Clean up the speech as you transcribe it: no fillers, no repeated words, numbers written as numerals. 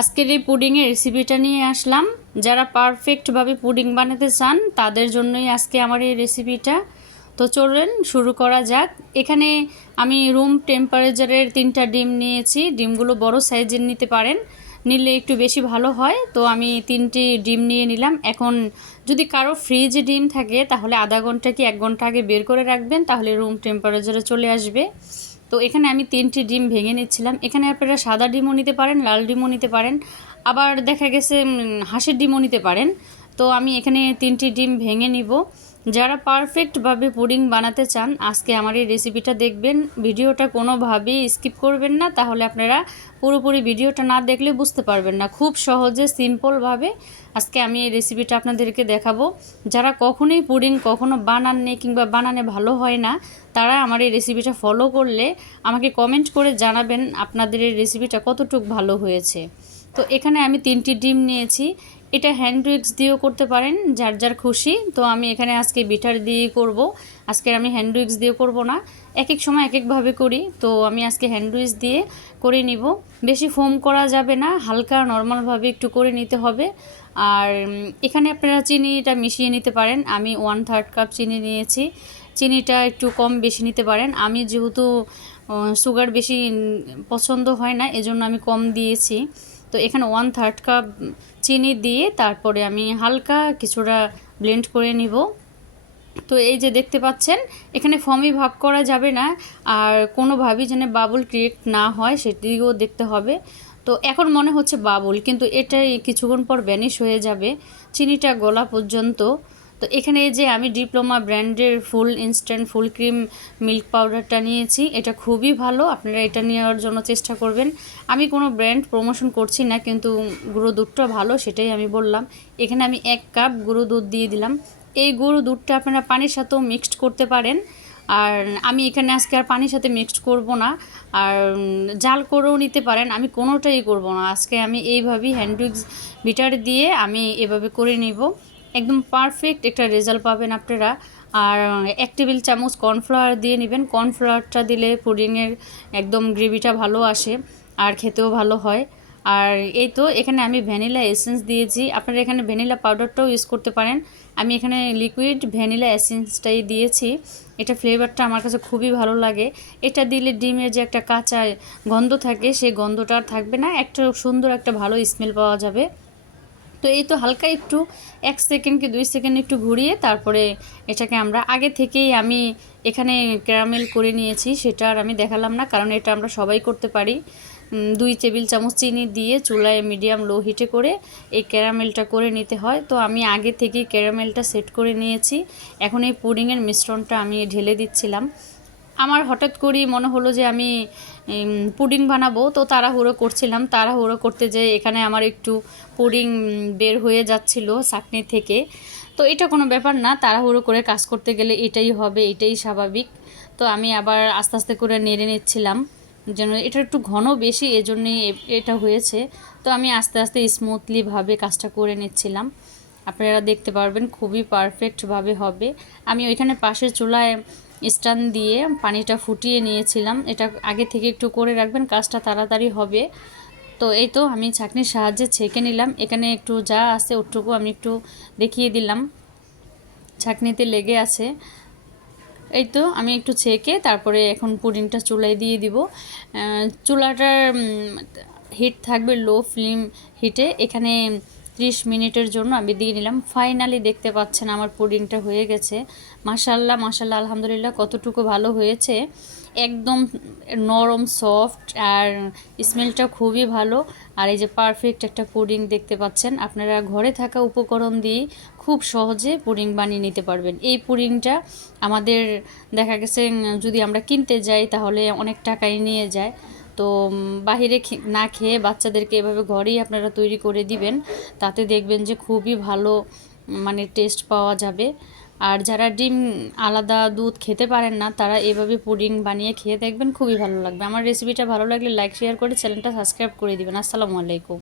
আজকের এই পুডিংয়ের রেসিপিটা নিয়ে আসলাম। যারা পারফেক্টভাবে পুডিং বানাতে চান তাদের জন্যই আজকে আমার এই রেসিপিটা। তো চলুন শুরু করা যাক। এখানে আমি রুম টেম্পারেচারের 3টা ডিম নিয়েছি। ডিমগুলো বড় সাইজের নিতে পারেন, নিলে একটু বেশি ভালো হয়। তো আমি 3টি ডিম নিয়ে নিলাম। এখন যদি কারো ফ্রিজে ডিম থাকে তাহলে আধা ঘন্টা কি 1 ঘন্টা আগে বের করে রাখবেন, তাহলে রুম টেম্পারেচারে চলে আসবে। তো এখানে আমি 3টি ডিম ভেঙে নিচ্ছিলাম। এখানে আপনারা সাদা ডিমও নিতে পারেন, লাল ডিমও নিতে পারেন, আবার দেখা গেছে হাঁসের ডিমও নিতে পারেন। তো আমি এখানে 3টি ডিম ভেঙে নিব। যারা পারফেক্টভাবে পুডিং বানাতে চান আজকে আমার এই রেসিপিটা দেখবেন। ভিডিওটা কোনোভাবেই স্কিপ করবেন না, তাহলে আপনারা পুরোপুরি ভিডিওটা না দেখলে বুঝতে পারবেন না। খুব সহজে সিম্পলভাবে আজকে আমি এই রেসিপিটা আপনাদেরকে দেখাবো। যারা কখনোই পুডিং কখনো বানাননি কিংবা বানানে ভালো হয় না, তারা আমার এই রেসিপিটা ফলো করলে আমাকে কমেন্ট করে জানাবেন আপনাদের এই রেসিপিটা কতটুকু ভালো হয়েছে। তো এখানে আমি 3টি ডিম নিয়েছি। এটা হ্যান্ড উইক্স দিয়েও করতে পারেন, যার যার খুশি। তো আমি এখানে আজকে বিটার দিয়ে করব। আজকে আমি হ্যান্ড উইক্স দিয়ে করব না, এক এক সময় এক একভাবে করি। তো আমি আজকে হ্যান্ড উইক্স দিয়ে করে নিব। বেশি ফোম করা যাবে না, হালকা নর্মালভাবে একটু করে নিতে হবে। আর এখানে আপনারা চিনিটা মিশিয়ে নিতে পারেন। আমি 1/3 কাপ চিনি নিয়েছি। চিনিটা একটু কম বেশি নিতে পারেন। আমি যেহেতু সুগার বেশি পছন্দ হয় না, এজন্য আমি কম দিয়েছি। তো এখানে 1/3 কাপ চিনি দিয়ে তারপরে আমি হালকা কিছুটা ব্লেন্ড করে নিব। তো এই যে দেখতে পাচ্ছেন, এখানে ফর্মি ভাগ করা যাবে না, আর কোনোভাবেই যেন বাবল ক্রিয়েট না হয় সেদিকেও দেখতে হবে। তো এখন মনে হচ্ছে বাবল, কিন্তু এটাই কিছুক্ষণ পর ভ্যানিশ হয়ে যাবে চিনিটা গলা পর্যন্ত। তো এখানে এই যে আমি ডিপ্লোমা ব্র্যান্ডের ফুল ইনস্ট্যান্ট ফুল ক্রিম মিল্ক পাউডারটা নিয়েছি। এটা খুবই ভালো, আপনারা এটা নেওয়ার জন্য চেষ্টা করবেন। আমি কোনো ব্র্যান্ড প্রমোশন করছি না, কিন্তু গুঁড়ো দুধটা ভালো সেটাই আমি বললাম। এখানে আমি 1 কাপ গুঁড়ো দুধ দিয়ে দিলাম। এই গুঁড়ো দুধটা আপনারা পানির সাথেও মিক্সড করতে পারেন, আর আমি এখানে আজকে আর পানির সাথে মিক্সড করব না। আর জাল করেও নিতে পারেন, আমি কোনোটাই করব না। আজকে আমি এইভাবেই হ্যান্ড উইক্স বিটার দিয়ে আমি এভাবে করে নিব। একদম পারফেক্ট একটা রেজাল্ট পাবেন আপনারা। আর 1 টেবিল চামচ কর্নফ্লাওয়ার দিয়ে নেবেন। কর্নফ্লাওয়ারটা দিলে পুডিংয়ের একদম গ্রেভিটা ভালো আসে আর খেতেও ভালো হয়। আর এই তো এখানে আমি ভ্যানিলা এসেন্স দিয়েছি, আপনারা এখানে ভ্যানিলা পাউডারটাও ইউজ করতে পারেন। আমি এখানে লিকুইড ভ্যানিলা এসেন্সটাই দিয়েছি। এটা ফ্লেভারটা আমার কাছে খুবই ভালো লাগে। এটা দিলে ডিমের যে একটা কাঁচা গন্ধ থাকে সেই গন্ধটা আর থাকবে না, একটা সুন্দর একটা ভালো স্মেল পাওয়া যাবে। তো এই তো হালকা একটু 1 সেকেন্ড কি 2 সেকেন্ড একটু ঘুরিয়ে তারপরে এটাকে আমরা আগে থেকেই আমি এখানে ক্যারামেল করে নিয়েছি, সেটা আর আমি দেখালাম না, কারণ এটা আমরা সবাই করতে পারি। 2 টেবিল চামচ চিনি দিয়ে চুলায় মিডিয়াম লো হিটে করে এই ক্যারামেলটা করে নিতে হয়। তো আমি আগে থেকেই ক্যারামেলটা সেট করে নিয়েছি। এখন এই পুডিংয়ের মিশ্রণটা আমি ঢেলে দিচ্ছিলাম। আমার হঠাৎ করেই মনে হলো যে আমি পুডিং বানাবো, তো তাড়াহুড়ো করছিলাম। তাড়াহুড়ো করতে যেয়ে এখানে আমার একটু পুডিং বের হয়ে যাচ্ছিল ছাঁকনি থেকে। তো এটা কোনো ব্যাপার না, তাড়াহুড়ো করে কাজ করতে গেলে এটাই হবে, এটাই স্বাভাবিক। তো আমি আবার আস্তে আস্তে করে নেড়ে নিচ্ছিলাম, যেন এটা একটু ঘন বেশি, এজন্যই এটা হয়েছে। তো আমি আস্তে আস্তে স্মুথলিভাবে কাজটা করে নিচ্ছিলাম। আপনারা দেখতে পারবেন খুবই পারফেক্টভাবে হবে। আমি ওইখানে পাশের চুলায় স্ট্যান্ড দিয়ে পানিটা ফুটিয়ে নিয়েছিলাম। এটা আগে থেকে একটু করে রাখবেন, কাজটা তাড়াতাড়ি হবে। তো এই তো আমি ছাঁকনির সাহায্যে ছেঁকে নিলাম। এখানে একটু যা আছে ওটুকু আমি একটু দেখিয়ে দিলাম, ছাঁকনিতে লেগে আছে। এই তো আমি একটু ছেঁকে তারপরে এখন পুডিংটা চুলায় দিয়ে দিব। চুলাটার হিট থাকবে লো ফ্লেম হিটে। এখানে 30 মিনিটের জন্য আমি দিয়ে নিলাম। ফাইনালি দেখতে পাচ্ছেন আমার পুডিংটা হয়ে গেছে। মাশাল্লাহ মাশাল্লাহ, আলহামদুলিল্লাহ, কতটুকু ভালো হয়েছে। একদম নরম সফট, আর স্মেলটা খুবই ভালো। আর এই যে পারফেক্ট একটা পুডিং দেখতে পাচ্ছেন। আপনারা ঘরে থাকা উপকরণ দিয়ে খুব সহজে পুডিং বানিয়ে নিতে পারবেন। এই পুডিংটা আমাদের দেখা গেছে যদি আমরা কিনতে যাই তাহলে অনেক টাকাই নিয়ে যায়। তো বাহিরে না খেয়ে বাচ্চাদেরকে এভাবে ঘরেই আপনারা তৈরি করে দিবেন, তাতে দেখবেন যে খুবই ভালো মানে টেস্ট পাওয়া যাবে। আর যারা ডিম আলাদা দুধ খেতে পারেন না, তারা এভাবে পুডিং বানিয়ে খেয়ে দেখবেন, খুবই ভালো লাগবে। আমার রেসিপিটা ভালো লাগলে লাইক শেয়ার করে চ্যানেলটা সাবস্ক্রাইব করে দিবেন। আসসালামু আলাইকুম।